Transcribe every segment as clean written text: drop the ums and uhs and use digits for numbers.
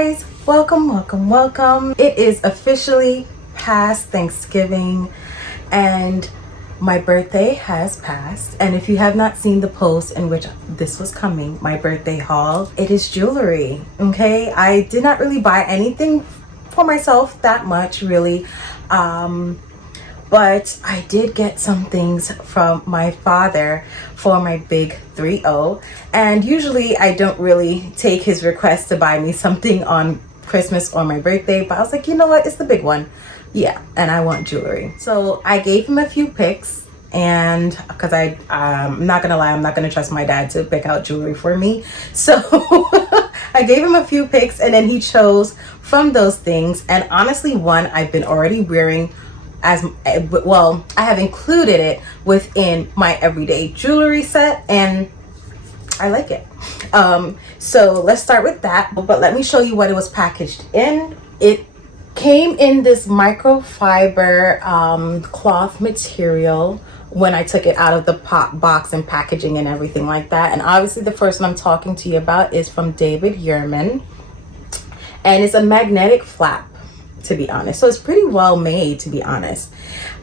guys, welcome. It is officially past Thanksgiving and my birthday has passed. And if you have not seen the post in which this was coming, my birthday haul, it is jewelry. Okay, I did not really buy anything for myself that much really, but I did get some things from my father for my big 3-0. And usually I don't really take his request to buy me something on Christmas or my birthday, but I was like, you know what, it's the big one. Yeah, and I want jewelry. So I gave him a few picks, and because I'm not gonna lie, I'm not gonna trust my dad to pick out jewelry for me. So I gave him a few picks and then he chose from those things. And honestly, one I've been already wearing as well. I have included it within my everyday jewelry set and I like it. So let's start with that, but let me show you what it was packaged in. It came in this microfiber cloth material when I took it out of the box and packaging and everything like that. And obviously the first one I'm talking to you about is from davidyurman, and it's a magnetic flap, to be honest. So it's pretty well made, to be honest.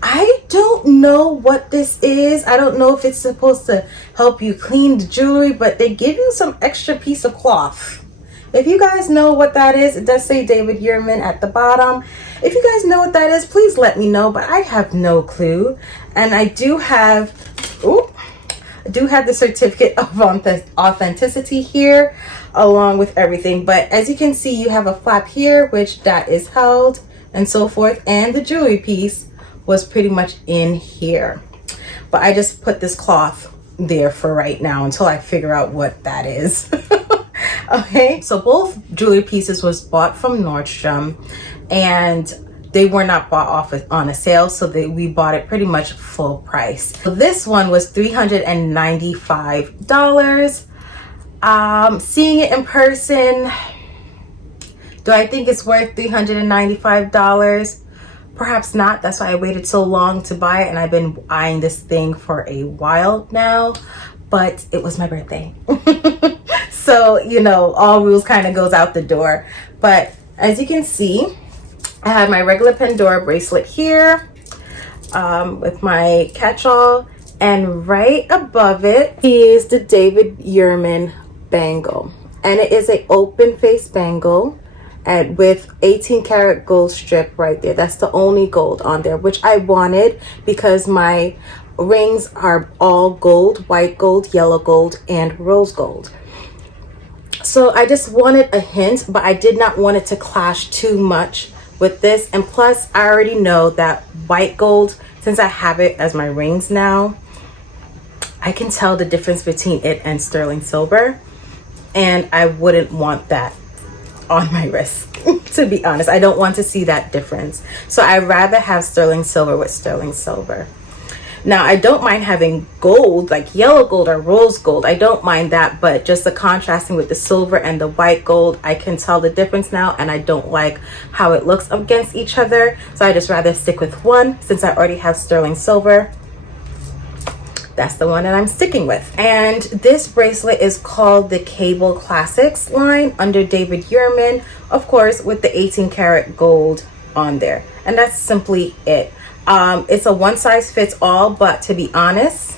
I don't know what this is. I don't know if it's supposed to help you clean the jewelry, but they give you some extra piece of cloth. If you guys know what that is, it does say davidyurman at the bottom. If you guys know what that is, please let me know, but I have no clue. And I do have the certificate of authenticity here along with everything. But as you can see, you have a flap here which that is held and so forth, and the jewelry piece was pretty much in here, but I just put this cloth there for right now until I figure out what that is. Okay, so both jewelry pieces was bought from Nordstrom and they were not bought off on a sale, so we bought it pretty much full price. So this one was $395. Seeing it in person, do I think it's worth $395? Perhaps not. That's why I waited so long to buy it, and I've been eyeing this thing for a while now, but it was my birthday. So, you know, all rules kind of goes out the door. But as you can see, I have my regular Pandora bracelet here with my catch-all, and right above it is the davidyurman bangle, and it is a open face bangle and with 18 karat gold strip right there. That's the only gold on there, which I wanted because my rings are all gold, white gold, yellow gold, and rose gold. So I just wanted a hint, but I did not want it to clash too much with this. And plus I already know that white gold, since I have it as my rings now, I can tell the difference between it and sterling silver, and I wouldn't want that on my wrist. To be honest, I don't want to see that difference. So I'd rather have sterling silver with sterling silver. Now I don't mind having gold, like yellow gold or rose gold. I don't mind that, but just the contrasting with the silver and the white gold, I can tell the difference now, and I don't like how it looks against each other. So I just rather stick with one. Since I already have sterling silver, that's the one that I'm sticking with. And this bracelet is called the Cable Classics line under davidyurman, of course, with the 18 karat gold on there. And that's simply it. It's a one size fits all, but to be honest,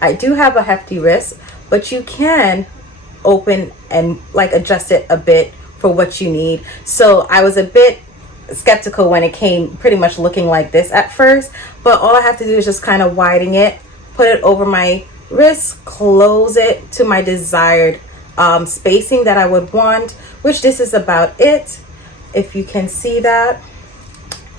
I do have a hefty wrist, but you can open and like adjust it a bit for what you need. So I was a bit skeptical when it came pretty much looking like this at first, but all I have to do is just kind of widen it, put it over my wrist, close it to my desired spacing that I would want, which this is about it, if you can see that.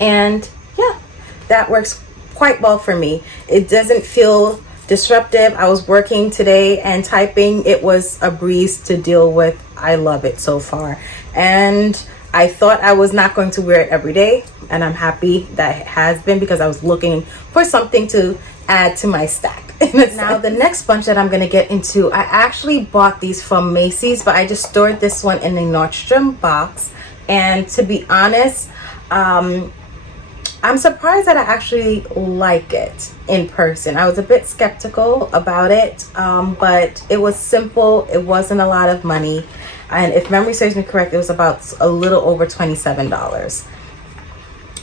And yeah, that works quite well for me. It doesn't feel disruptive. I was working today and typing. It was a breeze to deal with. I love it so far. And I thought I was not going to wear it every day, and I'm happy that it has been, because I was looking for something to add to my stack. Now the next bunch that I'm going to get into, I actually bought these from Macy's, but I just stored this one in a Nordstrom box. And to be honest, I'm surprised that I actually like it in person. I was a bit skeptical about it, but it was simple. It wasn't a lot of money. And if memory serves me correct, it was about a little over $27.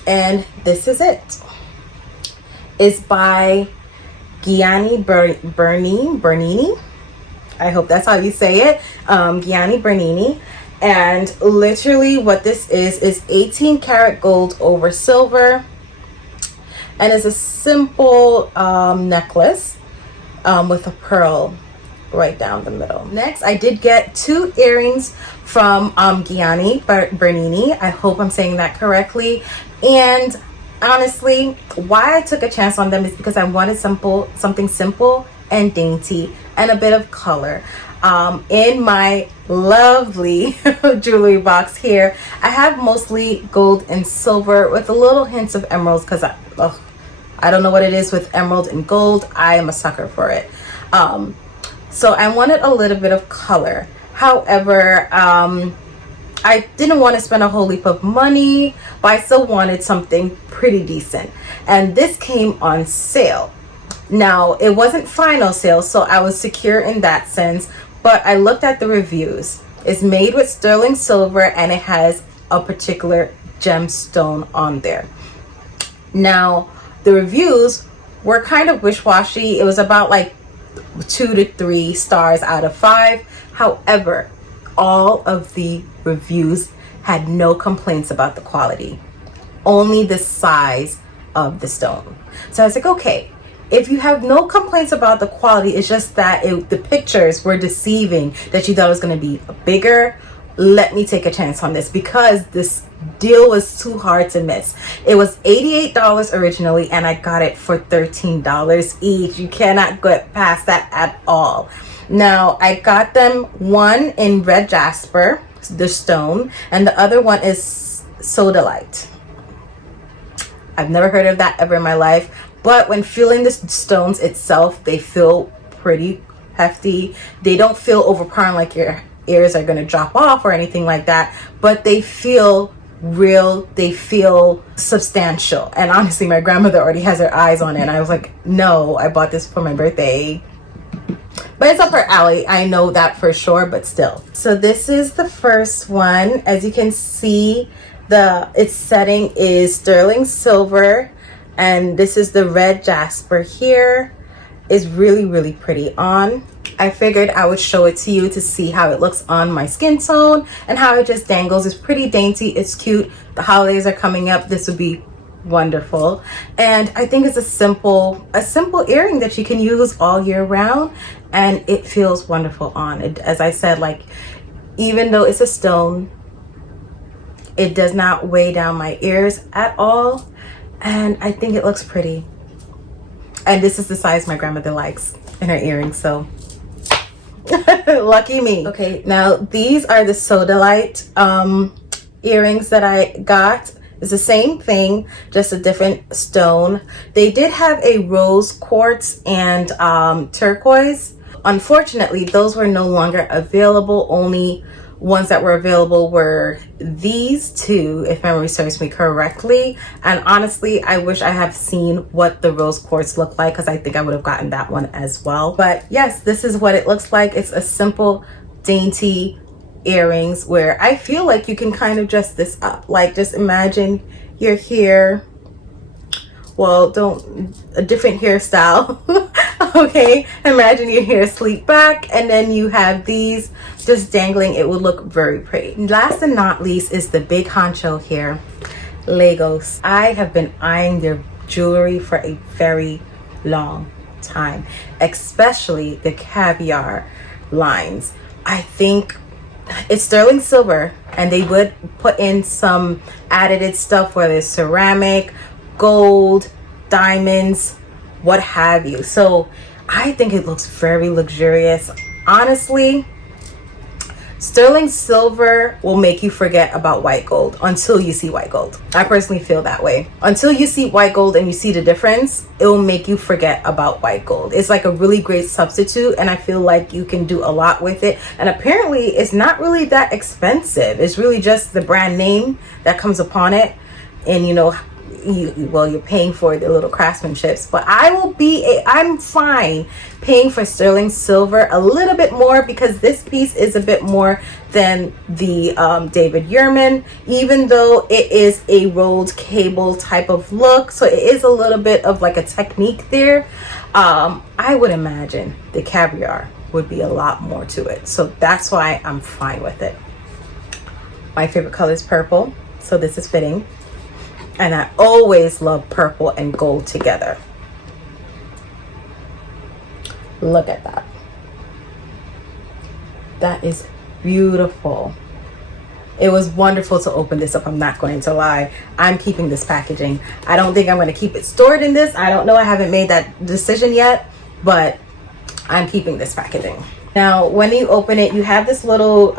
And this is it. It's by Gianni Bernini. I hope that's how you say it. Gianni Bernini. And literally what this is 18 karat gold over silver. And it's a simple necklace with a pearl right down the middle. Next, I did get 2 earrings from Gianni Bernini. I hope I'm saying that correctly. And honestly, why I took a chance on them is because I wanted something simple and dainty and a bit of color. In my lovely jewelry box here, I have mostly gold and silver with a little hints of emeralds, because I don't know what it is with emerald and gold. I am a sucker for it. So I wanted a little bit of color. However, I didn't want to spend a whole heap of money, but I still wanted something pretty decent. And this came on sale. Now, it wasn't final sale, so I was secure in that sense, but I looked at the reviews. It's made with sterling silver and it has a particular gemstone on there. Now, the reviews were kind of wish-washy. It was about like 2 to 3 stars out of 5. However, all of the reviews had no complaints about the quality, only the size of the stone. So I was like, okay, if you have no complaints about the quality, it's just that the pictures were deceiving, that you thought it was going to be bigger, let me take a chance on this, because this deal was too hard to miss. It was $88 originally and I got it for $13 each. You cannot get past that at all. Now, I got them one in red jasper, the stone, and the other one is sodalite. I've never heard of that ever in my life, but when feeling the stones itself, they feel pretty hefty. They don't feel overpowering like your ears are going to drop off or anything like that, but they feel real, they feel substantial. And honestly, my grandmother already has her eyes on it, and I was like, no, I bought this for my birthday. But it's up her alley, I know that for sure, but still. So this is the first one. As you can see, its setting is sterling silver, and this is the red jasper here. It's really, really pretty on. I figured I would show it to you to see how it looks on my skin tone and how it just dangles. It's pretty dainty, it's cute. The holidays are coming up, this would be wonderful. And I think it's a simple earring that you can use all year round, and it feels wonderful on it. As I said, like, even though it's a stone, it does not weigh down my ears at all, and I think it looks pretty. And this is the size my grandmother likes in her earrings, so lucky me. Okay, now these are the sodalite earrings that I got. It's the same thing, just a different stone. They did have a rose quartz and turquoise. Unfortunately, those were no longer available. Only ones that were available were these two, if memory serves me correctly. And honestly, I wish I have seen what the rose quartz looked like, because I think I would have gotten that one as well. But yes, this is what it looks like. It's a simple, dainty earrings where I feel like you can kind of dress this up. Like, just imagine you're here, well, a different hairstyle. Okay, imagine your hair sleek back and then you have these just dangling. It would look very pretty. Last and not least is the big honcho here, Lagos. I have been eyeing their jewelry for a very long time, especially the caviar lines. I think it's sterling silver, and they would put in some added stuff, whether it's ceramic, gold, diamonds, what have you. So I think it looks very luxurious. Honestly, sterling silver will make you forget about white gold until you see white gold. I personally feel that way. Until you see white gold and you see the difference, it will make you forget about white gold. It's like a really great substitute, and I feel like you can do a lot with it. And apparently it's not really that expensive. It's really just the brand name that comes upon it. And you know, you're paying for the little craftsmanships, but I'm fine paying for sterling silver a little bit more, because this piece is a bit more than the davidyurman, even though it is a rolled cable type of look, so it is a little bit of like a technique there. I would imagine the caviar would be a lot more to it, so that's why I'm fine with it. My favorite color is purple, so this is fitting. And I always love purple and gold together. Look at that. That is beautiful. It was wonderful to open this up. I'm not going to lie. I'm keeping this packaging. I don't think I'm going to keep it stored in this. I don't know. I haven't made that decision yet, but I'm keeping this packaging. Now, when you open it, you have this little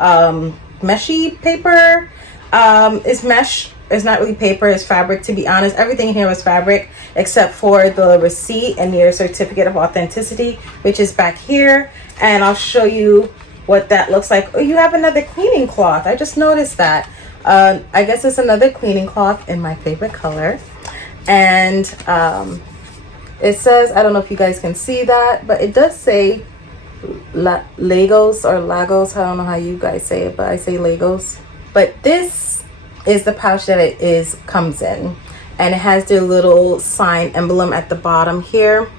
meshy paper. It's mesh. It's not really paper, it's fabric, to be honest. Everything in here was fabric except for the receipt and your certificate of authenticity, which is back here. And I'll show you what that looks like. Oh, you have another cleaning cloth. I just noticed that. I guess it's another cleaning cloth in my favorite color. And it says, I don't know if you guys can see that, but it does say Legos or Lagos. I don't know how you guys say it, but I say Legos. But this is the pouch that it comes in, and it has the little sign emblem at the bottom here,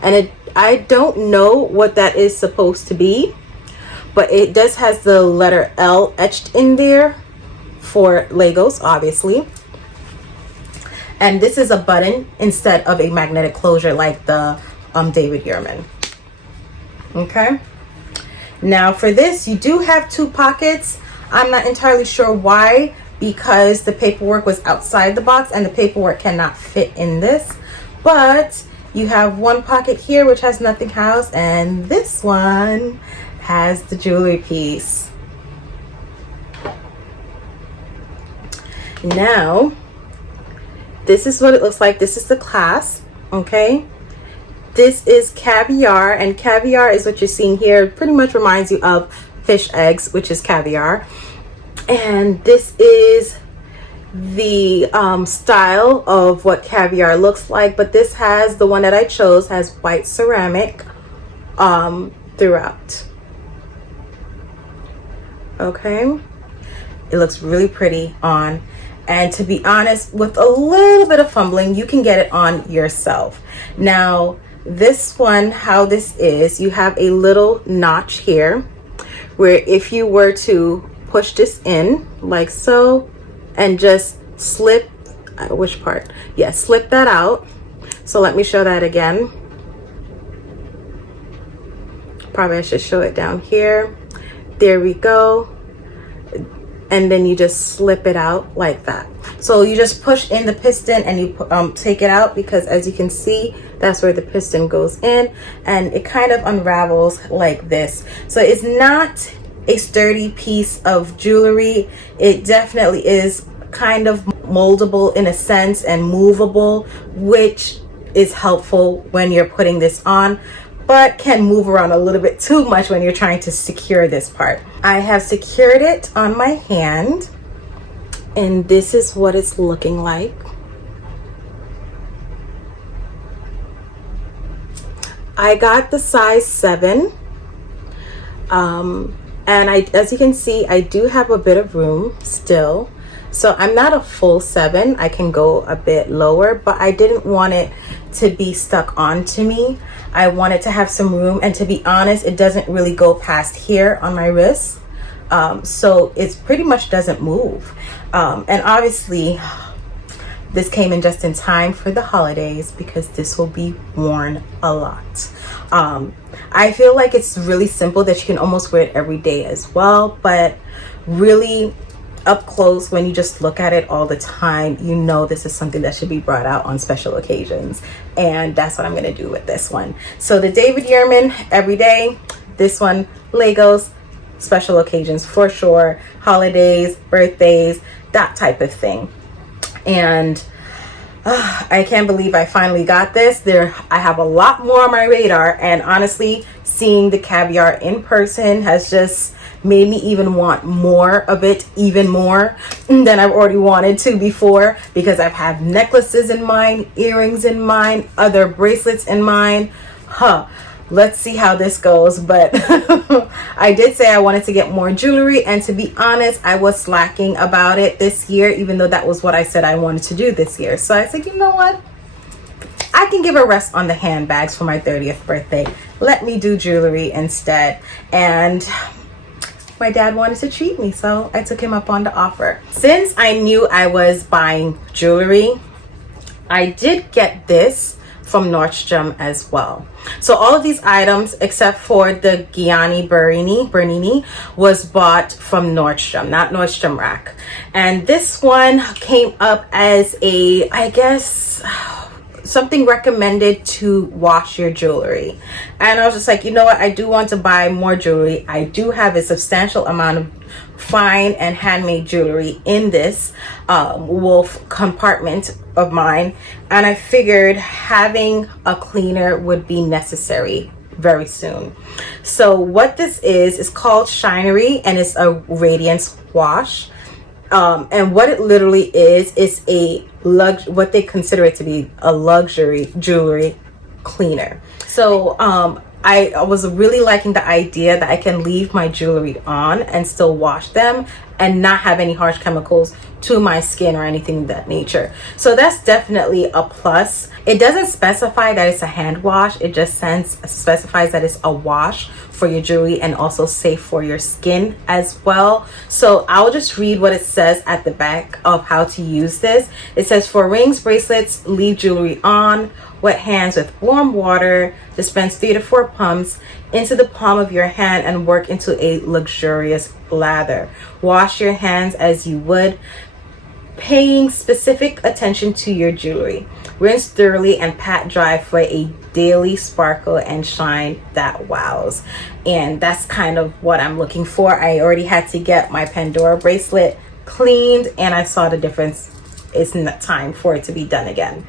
and I don't know what that is supposed to be, but it does has the letter L etched in there for Legos, obviously. And this is a button instead of a magnetic closure like the davidyurman. Okay, now for this you do have 2 pockets. I'm not entirely sure why, because the paperwork was outside the box and the paperwork cannot fit in this, but you have 1 pocket here which has nothing housed, and this one has the jewelry piece. Now this is what it looks like. This is the clasp. Okay, this is caviar, and caviar is what you're seeing here. It pretty much reminds you of fish eggs, which is caviar. And this is the style of what caviar looks like, but this has, the one that I chose has white ceramic throughout. Okay, it looks really pretty on, and to be honest, with a little bit of fumbling you can get it on yourself. Now this one, how this is, you have a little notch here where if you were to push this in like so and just slip, which part? Yeah, slip that out. So let me show that again. Probably I should show it down here. There we go. And then you just slip it out like that. So you just push in the piston and you take it out, because as you can see, that's where the piston goes in, and it kind of unravels like this. So it's not a sturdy piece of jewelry. It definitely is kind of moldable in a sense and movable, which is helpful when you're putting this on, but can move around a little bit too much when you're trying to secure this part. I have secured it on my hand, and this is what it's looking like. I got the size 7. And as you can see, I do have a bit of room still. So I'm not a full 7. I can go a bit lower, but I didn't want it to be stuck onto me. I wanted to have some room, and to be honest, it doesn't really go past here on my wrist. So it pretty much doesn't move. And obviously, this came in just in time for the holidays, because this will be worn a lot. I feel like it's really simple that you can almost wear it every day as well, but really up close, when you just look at it all the time, you know this is something that should be brought out on special occasions, and that's what I'm going to do with this one. So the davidyurman every day, this one Legos, special occasions for sure, holidays, birthdays, that type of thing. And I can't believe I finally got this. I have a lot more on my radar, and honestly, seeing the caviar in person has just made me even want more of it, even more than I've already wanted to before, because I've had necklaces in mind, earrings in mind, other bracelets in mind. Let's see how this goes. But I did say I wanted to get more jewelry, and to be honest, I was slacking about it this year, even though that was what I said I wanted to do this year. So I said, you know what, I can give a rest on the handbags for my 30th birthday. Let me do jewelry instead. And my dad wanted to treat me, so I took him up on the offer. Since I knew I was buying jewelry, I did get this from Nordstrom as well. So all of these items, except for the Gianni Bernini, was bought from Nordstrom, not Nordstrom Rack. And this one came up as a, I guess, something recommended to wash your jewelry. And I was just like, you know what, I do want to buy more jewelry. I do have a substantial amount of fine and handmade jewelry in this wolf compartment of mine, and I figured having a cleaner would be necessary very soon. So what this is called Shinery, and it's a radiance wash. And what it literally is a what they consider it to be, a luxury jewelry cleaner. So I was really liking the idea that I can leave my jewelry on and still wash them and not have any harsh chemicals to my skin or anything of that nature. So that's definitely a plus. It doesn't specify that it's a hand wash. It just specifies that it's a wash for your jewelry and also safe for your skin as well. So I'll just read what it says at the back of how to use this. It says, for rings, bracelets, leave jewelry on. Wet hands with warm water. Dispense 3 to 4 pumps into the palm of your hand and work into a luxurious lather. Wash your hands as you would, paying specific attention to your jewelry. Rinse thoroughly and pat dry for a daily sparkle and shine that wows. And that's kind of what I'm looking for. I already had to get my Pandora bracelet cleaned, and I saw the difference. It's not time for it to be done again.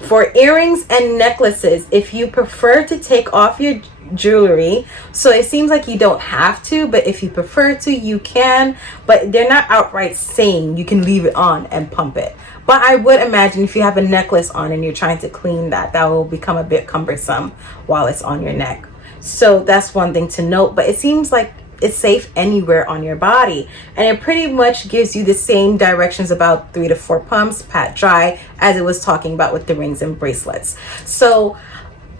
For earrings and necklaces, if you prefer to take off your jewelry, so it seems like you don't have to, but if you prefer to, you can, but they're not outright saying you can leave it on and pump it. But I would imagine if you have a necklace on and you're trying to clean that will become a bit cumbersome while it's on your neck. So that's one thing to note, but it seems like it's safe anywhere on your body, and it pretty much gives you the same directions about 3 to 4 pumps, pat dry, as it was talking about with the rings and bracelets. So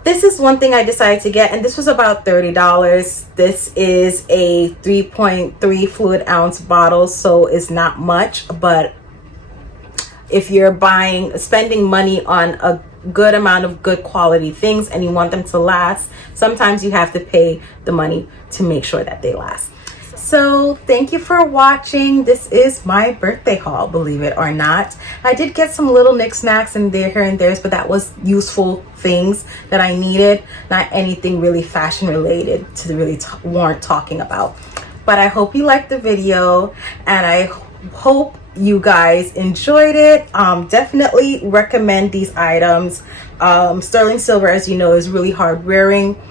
this is one thing I decided to get, and this was about $30. This is a 3.3 fluid ounce bottle, so it's not much, but if you're spending money on a good amount of good quality things and you want them to last, sometimes you have to pay the money to make sure that they last. So thank you for watching. This is my birthday haul, believe it or not. I did get some little knickknacks and there, here and there, but that was useful things that I needed, not anything really fashion related to really warrant talking about. But I hope you liked the video, and I hope you guys enjoyed it. Definitely recommend these items. Sterling silver, as you know, is really hard wearing.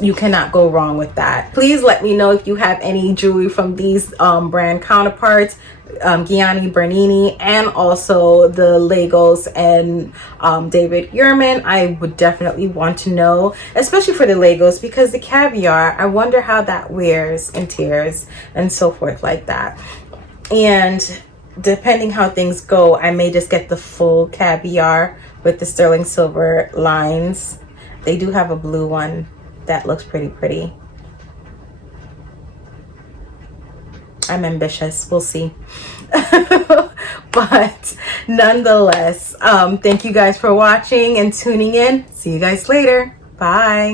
You cannot go wrong with that. Please let me know if you have any jewelry from these brand counterparts, Gianni Bernini, and also the Legos and davidyurman. I would definitely want to know, especially for the Legos, because the caviar, I wonder how that wears and tears and so forth like that. And depending how things go, I may just get the full caviar with the sterling silver lines. They do have a blue one that looks pretty. I'm ambitious, we'll see. But nonetheless, thank you guys for watching and tuning in. See you guys later. Bye.